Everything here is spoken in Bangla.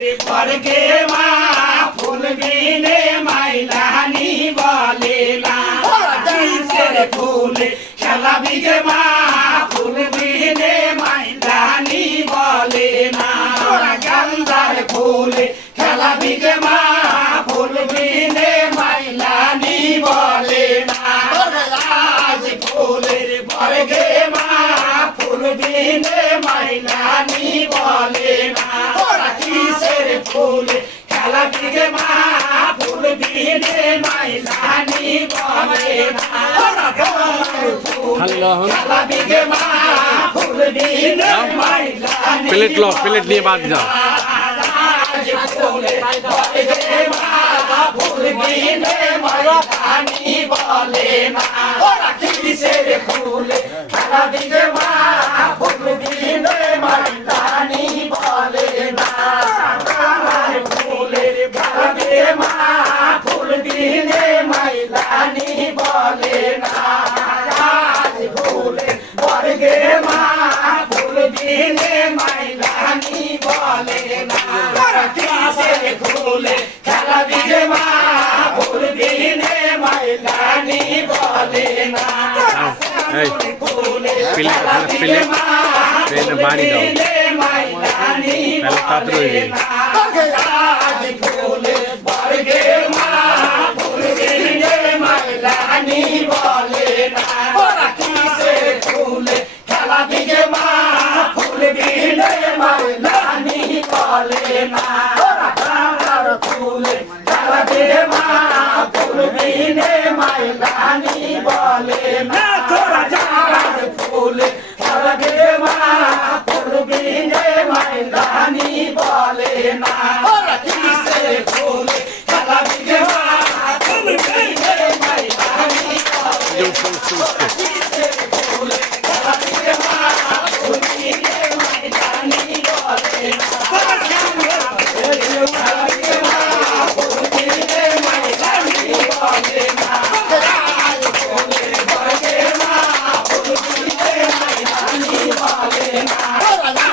পরকে মা ফুল বিনে মাইলানি বলে না কিসের ফুল খেলা বিগে মা ফুল বিনে মাইলানি বলে না ফুল খেলা বিগে মা ফুল বিনে মাইলানি বলে না আজ ফুলের বর্গে মা ফুল বিনে মাইলানি ফুল খেলা দিকে মা ফুল বিনে মাইলানি বলে না ফুল খেলা দিকে মা ফুল বিনে মাইলানি প্লেট লো প্লেট নিয়ে বাদ দাও আজ ফুলের বর্গে মা ফুল বিনে মাইলানি বলে না কিসের ফুল খেলা দিকে মা বলে না কিসের ফুলে খেলা দিয়ে মা ফুল দিনে মাইলানি বলে না। খেলা মা বাড়ি দাও তাড়াতাড়ি না আমার ফুলে খেলা দিকে মা ফুল বিনে মাইলানি বলে না তোরা যার ফুলে দিকে মা ফুল বিনে মাইলানি বলে না কিসের ফুলে খেলা দিকে মা ফুল বিনে মাইলানি বলে না All right.